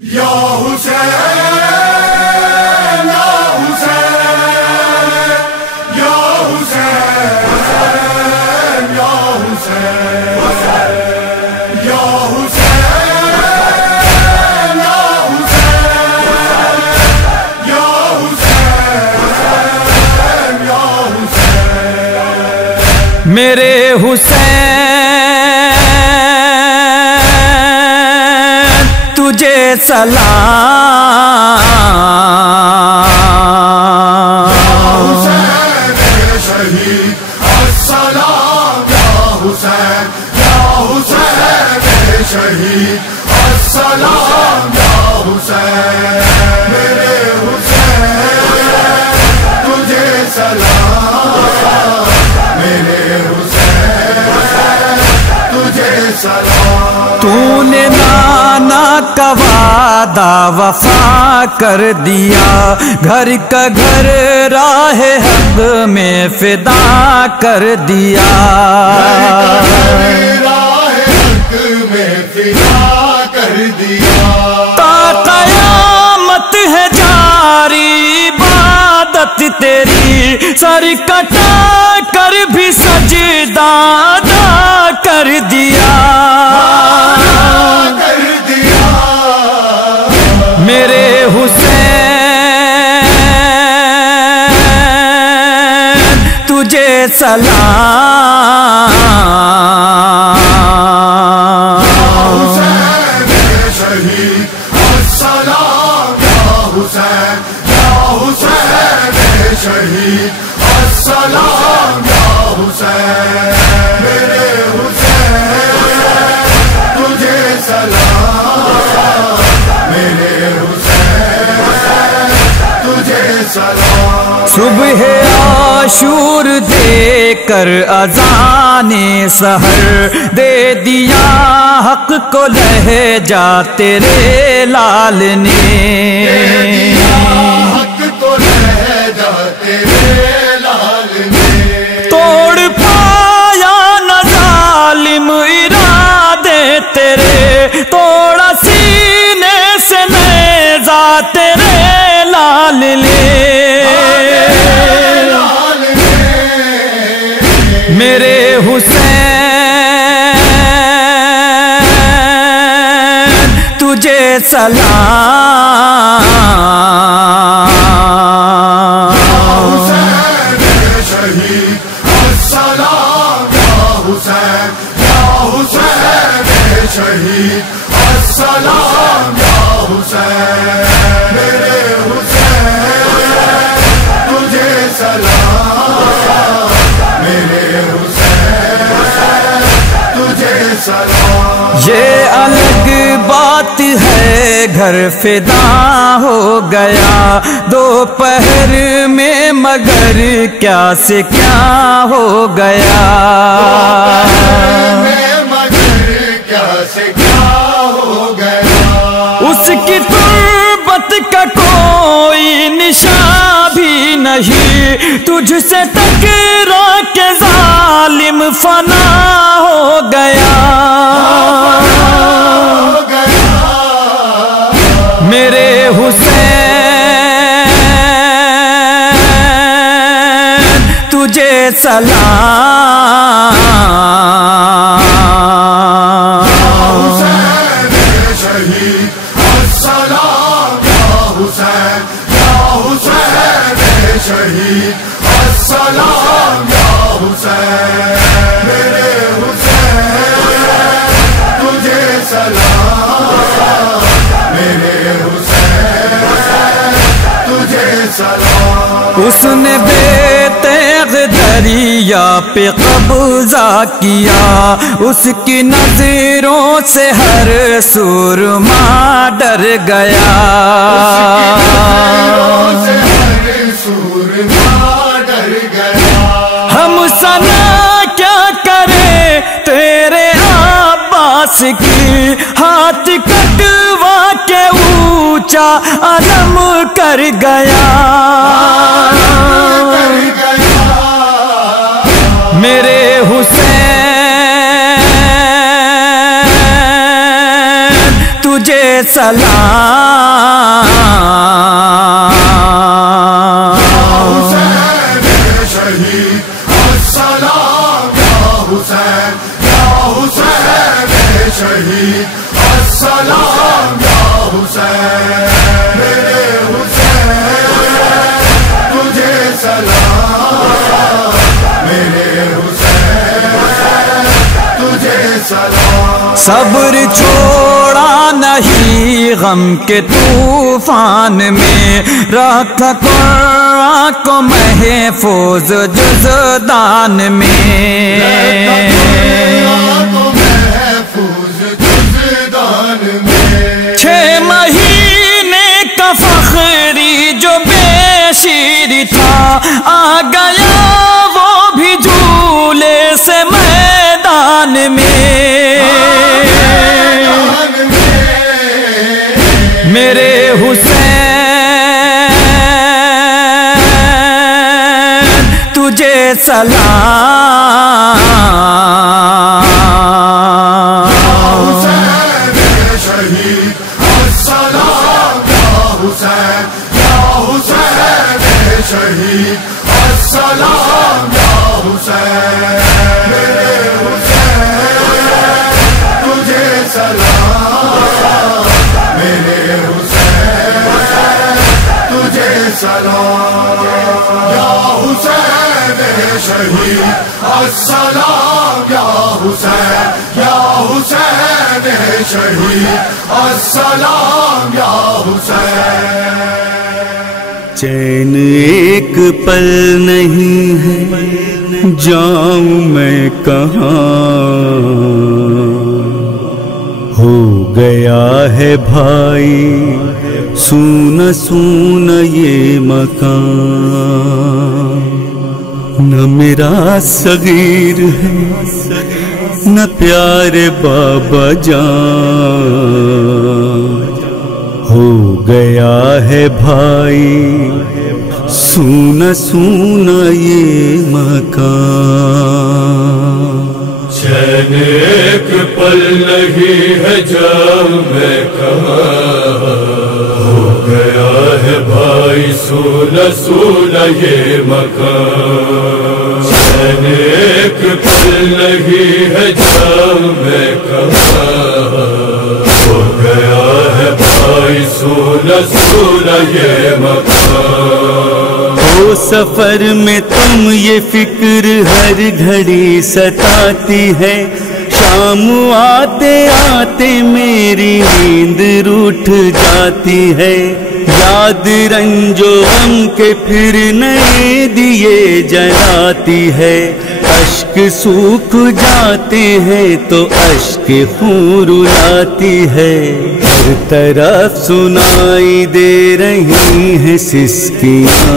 یا حسین یا حسین یا حسین یا حسین یا حسین یا حسین یا حسین یا حسین میرے حسین تجھے سلام، شہید السلام یا حسین یا حسین شہید السلام یا حسین میرے حسین تجھے سلام میرے حسین تجھے سلام تو نے نانا کا وعدہ وفا کر دیا، گھر کا گھر راہ حق میں فدا کر دیا، راہ حق میں فدا کر دیا، تا قیامت ہے جاری عبادت تیری، سر کٹا کر بھی سجدہ ادا کر دیا میرے حسین تجھے سلام، شہید السلام یا حسین یا حسین شہید السلام یا حسین میرے حسین تجھے سلام میرے حسین تجھے سلام صبح عاشور دے کر اذان سحر دے دیا حق کو لہجہ تیرے لال نے، حق کو لہجہ تیرے لال نے توڑ پایا نہ ظالم ارادے تیرے، توڑا سینے سے نیزہ تیرے لال نے میرے حسین تجھے سلام، شہید السلام یا حسین یا حسین شہید السلام یا حسین میرے حسین تجھے سلام میرے حسین تجھے سلام یہ الگ بات ہے گھر فدا ہو گیا دوپہر میں، مگر کیا سے کیا ہو گیا، مگر کیا سے کیا ہو گیا، اس کی تربت کا کوئی نشان بھی نہیں، تجھ سے ٹکرا کے ظالم فنا ہو گیا میرے حسین تجھے سلام، شہید السلام یا حسین یا حسین شہید السلام یا حسین میرے حسین تجھے سلام میرے حسین تجھے سلام اس نے بے تیغ دریا پہ قبضہ کیا، اس کی نظروں سے ہر سورما ڈر گیا، ہم سنا کیا کریں تیرے عباس کی، ہاتھ کٹوا کے اونچا علم کر گیا میرے حسین تجھے سلام حسین شہید السلام یا حسین شہید السلام یا حسین میرے حسین تجھے سلام میرے حسین تجھے سلام صبر چھوڑا نہیں غم کے طوفان میں رکھا قرآن کو محفوظ جزدان میں 6 مہینے کا فخری جو بے شیر تھا آ گیا وہ بھی جھولے سے میدان میں میرے حسین تجھے سلام شہید السلام یا حسین شہید السلام یا حسین میرے حسین تجھے سلام میرے حسین تجھے سلام یا حسین شہید السلام یا حسین شہید السلام یا حسین چین ایک پل نہیں ہے جاؤں میں کہاں ہو گیا ہے بھائی سونا سونا یہ مکان نہ میرا صغیر ہے نہ پیارے بابا جان ہو گیا ہے بھائی سونا سونا یہ مکان چین ایک پل نہیں ہے جاؤں میں کہاں ہو گیا ہے بھائی سونا سونا یہ مکان چین ایک پل نہیں ہے جاؤں میں کہاں ہو گیا ہے بھائی سونا سونا یہ مکان او سفر میں تم یہ فکر ہر گھڑی ستاتی ہے شام آتے آتے میری نیند روٹھ جاتی ہے یاد رنجو غم کے پھر نئے دیے جلاتی ہے اشک سوکھ جاتے ہیں تو اشک خون رلاتی ہے ہر طرف سنائی دے رہی ہیں سسکیاں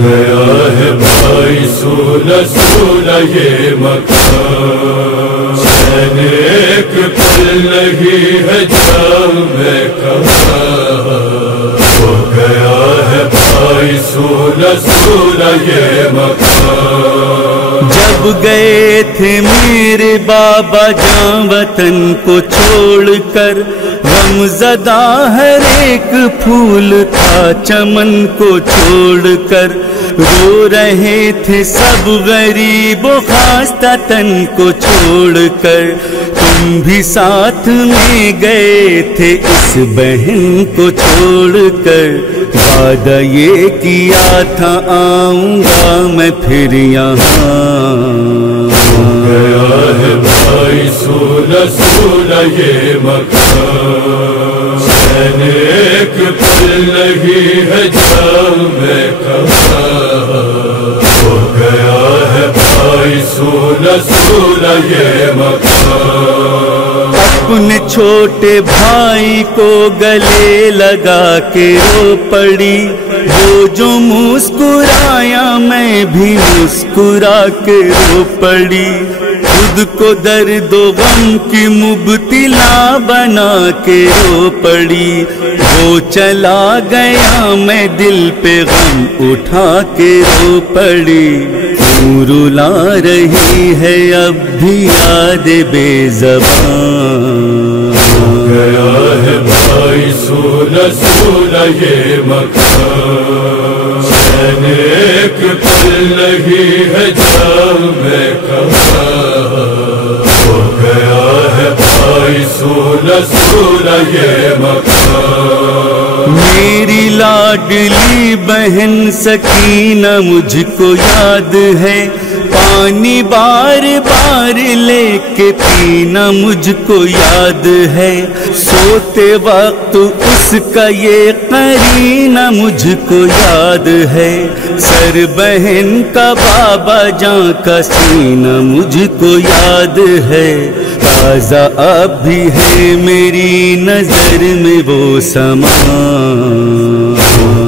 گیا ہے بھائی سونا سونا یہ مکان چین ایک پل نہیں ہے جاؤں میں کہاں ہو گیا ہے بھائی سونا سونا یہ مکان جب گئے تھے میرے بابا جان وطن کو چھوڑ کر غم زدہ ہر ایک پھول تھا چمن کو چھوڑ کر رو رہے تھے سب غریب و خاستہ تن کو چھوڑ کر تم بھی ساتھ میں گئے تھے اس بہن کو چھوڑ کر وعدہ یہ کیا تھا آؤں گا میں پھر یہاں گیا ہے بھائی سونا سونا یہ مکان چین ایک پل نہیں ہے جاؤں میں کہاں ہو گیا ہے بھائی سونا سونا یہ مکان اپنے چھوٹے بھائی کو گلے لگا کے رو پڑی وہ جو مسکرایا میں بھی مسکرا کے رو پڑی خود کو درد و غم کی مبتلا بنا کے رو پڑی وہ چلا گیا میں دل پہ غم اٹھا کے رو پڑی رلا رہی ہے اب بھی یاد بے زبان گیا ہے بھائی سولہ سولہ یہ مکان، چین ایک پل نہیں ہے جام میں کہاں، ہو گیا ہے بھائی سولہ سولہ یہ مکان۔ میری لاڈلی بہن سکینہ مجھ کو یاد ہے، پانی بار بار لے کے پینا مجھ کو یاد ہے، سوتے وقت اس کا یہ قرینہ مجھ کو یاد ہے، سر بہن کا بابا جان کا سینہ مجھ کو یاد ہے، تازہ اب بھی ہے میری نظر میں وہ سما۔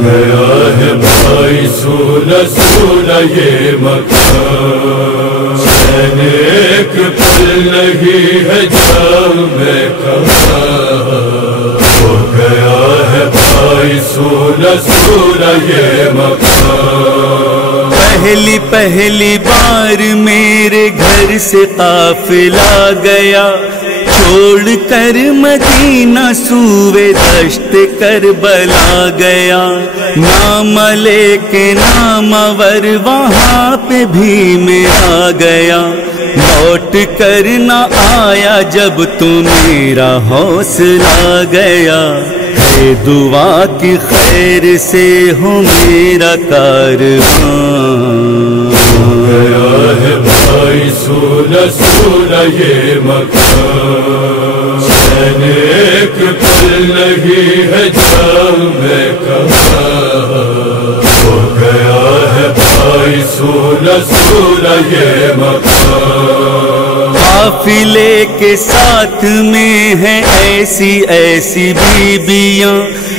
گیا ہے بھائی سولہ سولہ یہ مکان، چین ایک پل نہیں ہے جام میں کہاں، ہو گیا ہے بھائی سولہ سولہ یہ مکان۔ پہلی پہلی بار میرے گھر سے قافلہ گیا، چھوڑ کر مدینہ سوئے دشت کربلا گیا، نام لے کے نامور وہاں پہ بھی میں آ گیا، لوٹ کر نہ آیا جب تو میرا حوصلہ گیا، ہے دعا کی خیر سے ہو میرا کارواں۔ گیا ہے بھائی سولہ سولہ یہ مکان، چین ایک پل نہیں ہے جام میں کہاں، ہو گیا ہے بھائی سولہ سولہ یہ مکان۔ قافلے کے ساتھ میں ہیں ایسی ایسی بیویاں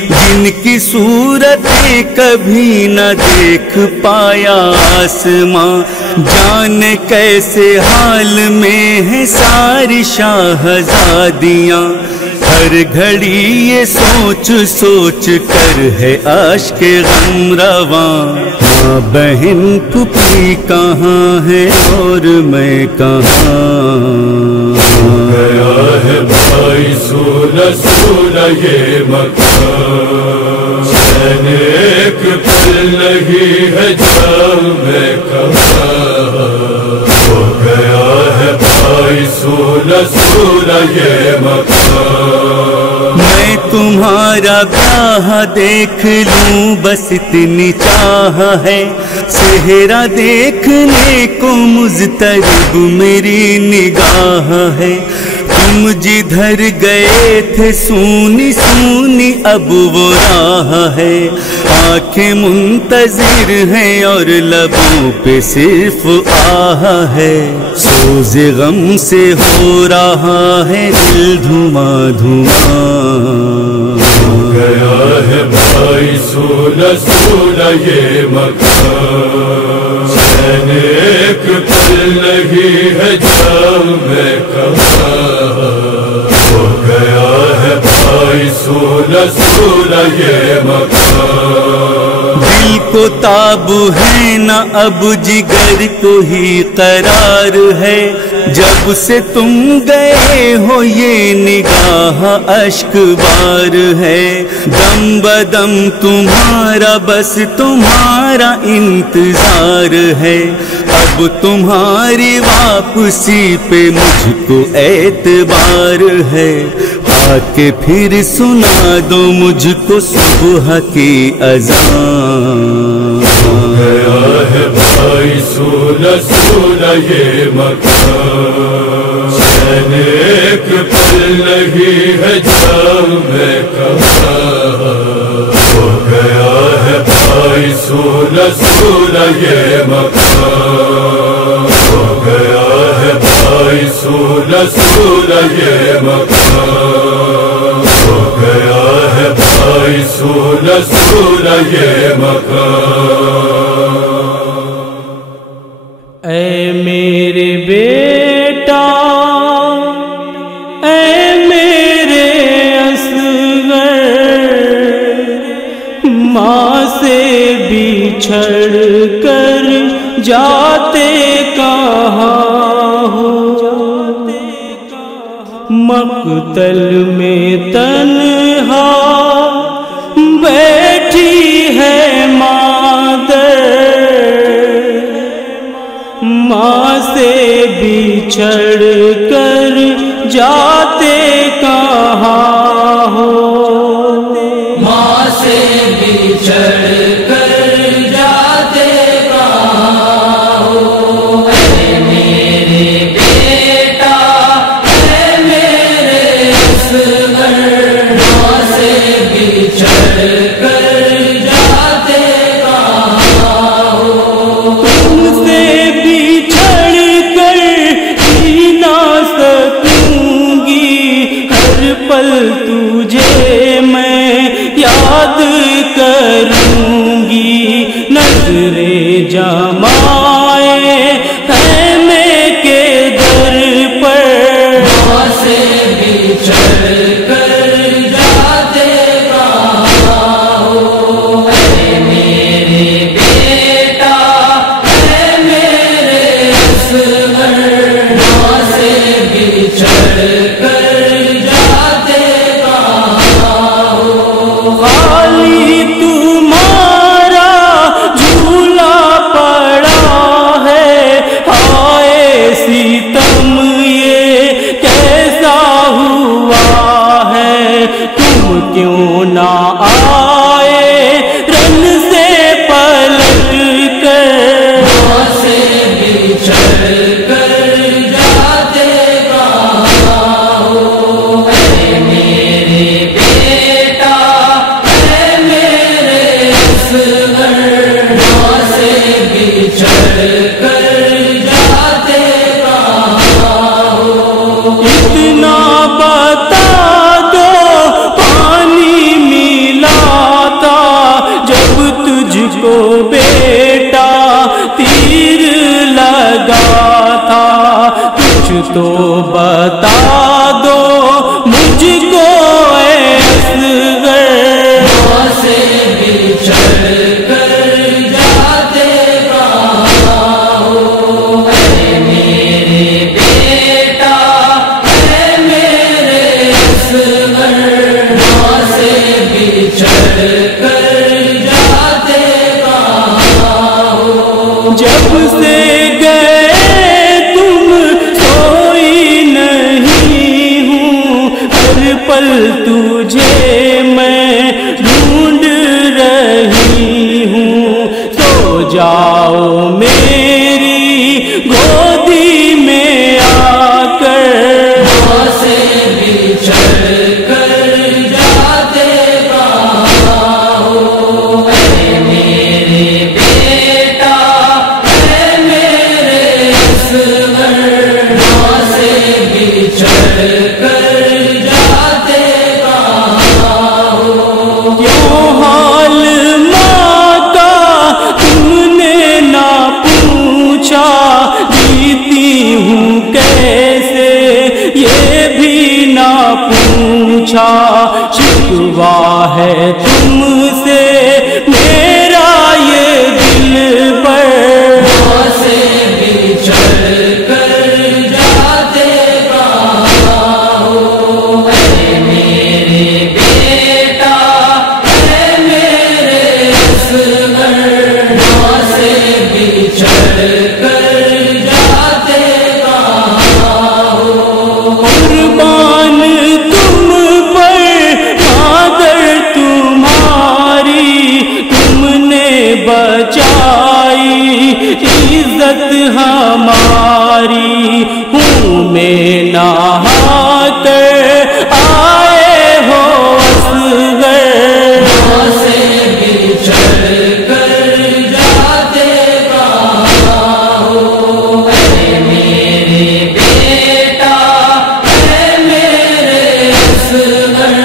جن کی صورتیں کبھی نہ دیکھ پایا آسماں، جانے کیسے حال میں ہیں ساری شاہزادیاں، ہر گھڑی یہ سوچ سوچ کر ہے اشک غم رواں، ماں بہن پھپھی کہاں ہے اور میں کہاں۔ گیا ہے بھائی سولہ سولہ یہ مکان، چین ایک پل نہیں ہے جام میں کہاں، ہو گیا ہے بھائی سولہ سولہ یہ مکان۔ میں تمہارا بیاہ دیکھ لوں بس اتنی چاہ ہے، صحرا دیکھنے کو مضطرب میری نگاہ ہے، تم جدھر گئے تھے سونی سونی اب وہ راہ ہے، آنکھیں منتظر ہیں اور لبوں پہ صرف آہ ہے، سوز غم سے ہو رہا ہے دل دھواں دھواں۔ گیا ہے بھائی سولہ سولہ یہ مکان، چین ایک پل نہیں ہے جام میں کہاں، ہو گیا ہے بھائی سولہ سولہ یہ مکان۔ دل کو تاب ہے نہ اب جگر کو ہی قرار ہے، جب سے تم گئے ہو یہ نگاہ اشک بار ہے، دم بدم تمہارا بس تمہارا انتظار ہے، اب تمہاری واپسی پہ مجھ کو اعتبار ہے، آ کے پھر سنا دو مجھ کو صبح کی اذان۔ گیا ہے بھائی سولہ سولہ یہ مکان، چین ایک پل نہیں ہے جام میں کہاں، ہو گیا ہے بھائی سولہ سولہ یہ مکان، ہو گیا ہے بھائی سولہ سولہ یہ مکان، ہو گیا ہے بھائی سولہ سولہ یہ مکان۔ اے میرے بیٹا اے میرے اصغر، ماں سے بچھڑ کر جاتے کہاں ہو، مقتل میں تنہا بیٹھی ہے مادر، ماں سے بچھڑ کر جاتے کہاں ہو، ماں سے بچھڑ کر جاتے کہاں ہو، اے میرے بیٹا اے میرے اصغر، ماں سے بچھڑ کر جاتے کہاں ہو، تم سے بچھڑ کر جی نہ سکوں گی، ہر پل تجھے میں یاد کروں گی، نظر جمائے خیمے کے در پر، ماں سے بچھڑ کر جاتے کہاں ہو، اے میرے بیٹا اے میرے اصغر، ماں سے بچھڑ کر جاتے کہاں ہو، خالی تمہارا جھولا پڑا ہے، ہائے ستم یہ کیسا ہوا ہے، تم کیوں نہ آئے رن سے پلٹ کر، ماں سے بچھڑ کر جاتے کہاں ہو، اے میرے بیٹا اے میرے اصغر، ماں سے بچھڑ کر جاتے کہاں ہو، اتنا بتا دو پانی ملا تھا جب تجھ کو بیٹا تیر لگا تھا، کچھ تو بتا دو مجھ کو اے اصغر، ماں سے بچھڑ کر جاتے کہاں ہو، اے میرے بیٹا اے میرے اصغر، ماں سے بچھڑ کر جاتے کہاں ہو، جب سے گئے تم سوئی نہیں ہوں، ہر پل تجھے میں ڈھونڈ رہی ہوں، سو جاؤ میری گودی میں آ کر، ماں سے بچھڑ کر جاتے کہاں ہو، اے میرے بیٹا اے میرے اصغر، ماں سے بچھڑ کر جاتے کہاں ہو، کیوں حال ماں کا تم نے نہ پوچھا، جیتی ہوں کیسے یہ بھی نہ پوچھا، شکوہ ہے تم سے میرا یہ دل پر، ماں سے بچھڑ کر جاتے کہاں ہو، اے میرے بیٹا اے میرے اصغر، ماں سے بچھڑ کر جاتے کہاں ہو، قربان تم پر مادر تمہاری، تم نے بچائی عزت ہماری، ہوں میں نہا کر آئے ہو اصغر، ماں سے بچھڑ کر جاتے کہاں ہو، اے میرے بیٹا اے میرے اصغر،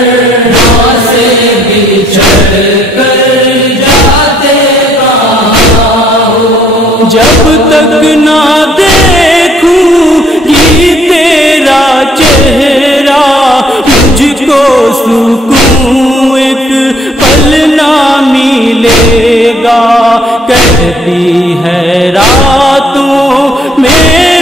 ماں سے بچھڑ کر جاتے کہاں ہو، جب تک نہ دیکھوں گی تیرا چہرہ، مجھ کو سکون ایک پل نہ ملے گا، کہتی ہے راتوں میں